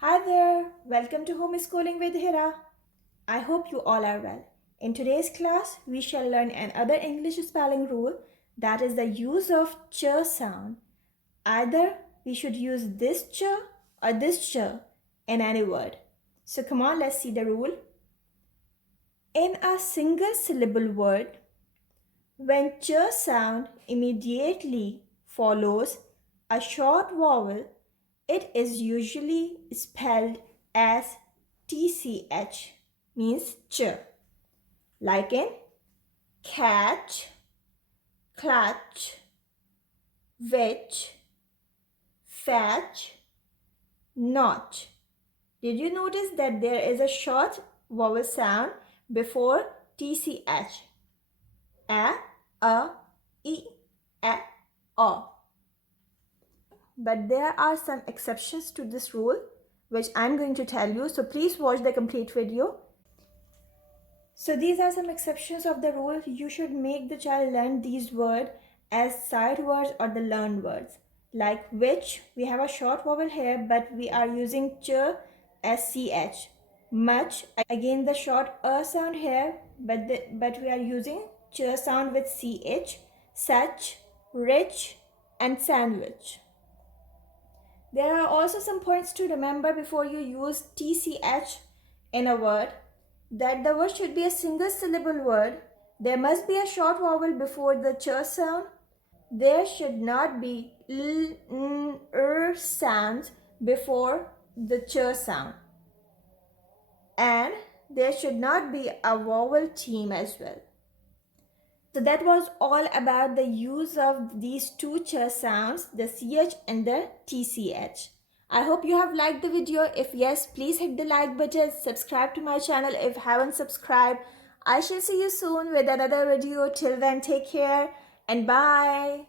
Hi there, welcome to Homeschooling with Hira. I hope you all are well. In today's class, we shall learn another English spelling rule, that is the use of ch sound. Either we should use this ch or this ch in any word. So come on, let's see the rule. In a single syllable word, when ch sound immediately follows a short vowel, it is usually spelled as TCH, means ch, like in catch, clutch, which, fetch, notch. Did you notice that there is a short vowel sound before TCH? A, E, O. But there are some exceptions to this rule, which I'm going to tell you. So please watch the complete video. So these are some exceptions of the rule. You should make the child learn these words as sight words or the learned words. Like which, we have a short vowel here, but we are using ch as ch. Much, again the short sound here, but we are using ch sound with ch. Such, rich, and sandwich. There are also some points to remember before you use TCH in a word. That the word should be a single syllable word. There must be a short vowel before the ch sound. There should not be l, n, sounds before the ch sound. And there should not be a vowel theme as well. So that was all about the use of these two ch sounds, the ch and the tch. I hope you have liked the video. If yes, please hit the like button, subscribe to my channel if you haven't subscribed. I shall see you soon with another video. Till then, take care and bye.